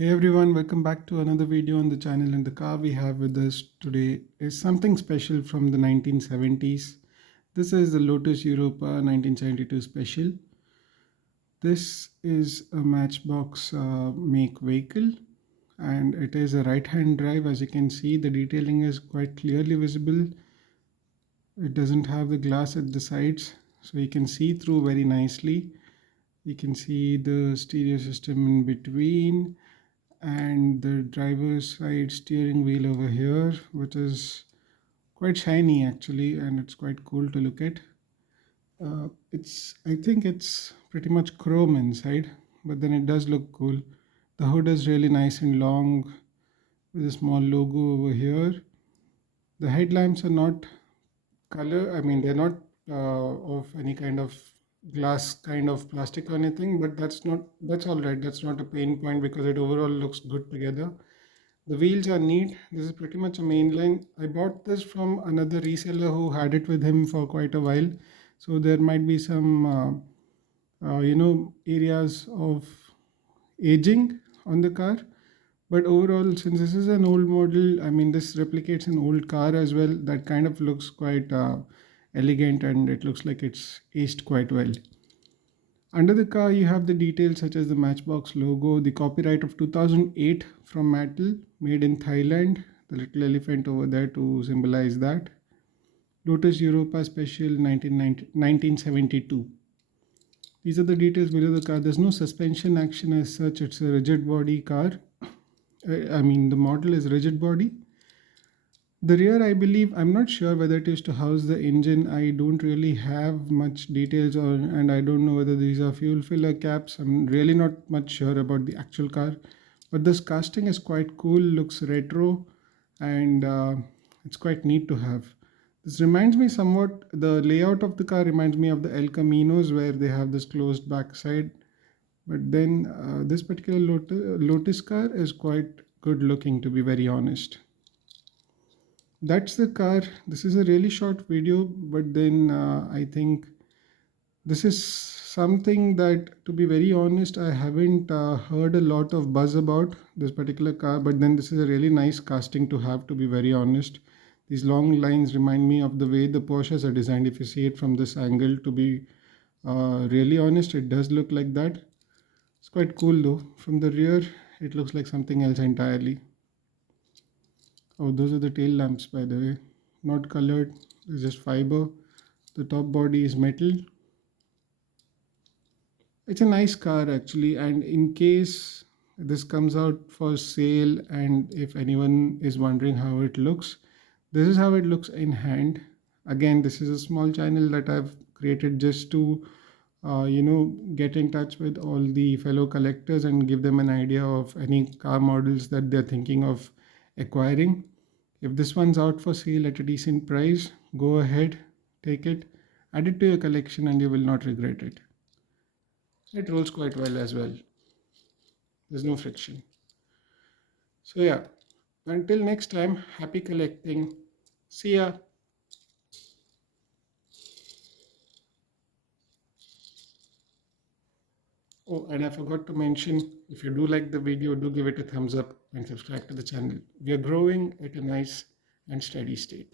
Hey everyone, welcome back to another video on the channel. And the car we have with us today is something special from the 1970s. This is the Lotus Europa 1972 Special. This is a Matchbox make vehicle, and it is a right-hand drive. As you can see, the detailing is quite clearly visible. It doesn't have the glass at the sides, so you can see through very nicely. You can see the stereo system in between and the driver's side steering wheel over here, which is quite shiny actually, and it's quite cool to look at. I think it's pretty much chrome inside, but then it does look cool. The hood is really nice and long with a small logo over here. The headlamps are not color, I mean, they're not of any kind of glass kind of plastic or anything, but that's all right. That's not a pain point because it overall looks good together. The wheels are neat. This is pretty much a mainline. I bought this from another reseller who had it with him for quite a while. So there might be some, areas of aging on the car. But overall, since this is an old model, I mean, this replicates an old car as well. That kind of looks quite elegant, and it looks like it's aged quite well. Under the car, you have the details such as the Matchbox logo, the copyright of 2008 from Mattel, made in Thailand, the little elephant over there to symbolize that. Lotus Europa Special 1972. These are the details below the car. There's no suspension action as such. It's a rigid body car. I mean, the model is rigid body. The rear, I believe, I'm not sure whether it is to house the engine. I don't really have much details on, and I don't know whether these are fuel filler caps. I'm really not much sure about the actual car, but this casting is quite cool, looks retro, and it's quite neat to have. This reminds me somewhat, the layout of the car reminds me of the El Caminos where they have this closed backside. But then this particular Lotus car is quite good looking, to be very honest. That's the car. This is a really short video, but then I think this is something that, to be very honest, I haven't heard a lot of buzz about this particular car. But then this is a really nice casting to have, to be very honest. These long lines remind me of the way the Porsches are designed. If you see it from this angle, to be really honest, it does look like that. It's quite cool though. From the rear, it looks like something else entirely. Oh, those are the tail lamps, by the way. Not colored, it's just fiber. The top body is metal. It's a nice car actually, and in case this comes out for sale, and if anyone is wondering how it looks, this is how it looks in hand. Again, this is a small channel that I've created just to get in touch with all the fellow collectors and give them an idea of any car models that they're thinking of acquiring. If this one's out for sale at a decent price, go ahead, take it, add it to your collection, and you will not regret it. It rolls quite well as well. There's no friction. So yeah, until next time, happy collecting. See ya. Oh, and I forgot to mention, if you do like the video, do give it a thumbs up and subscribe to the channel. We are growing at a nice and steady state.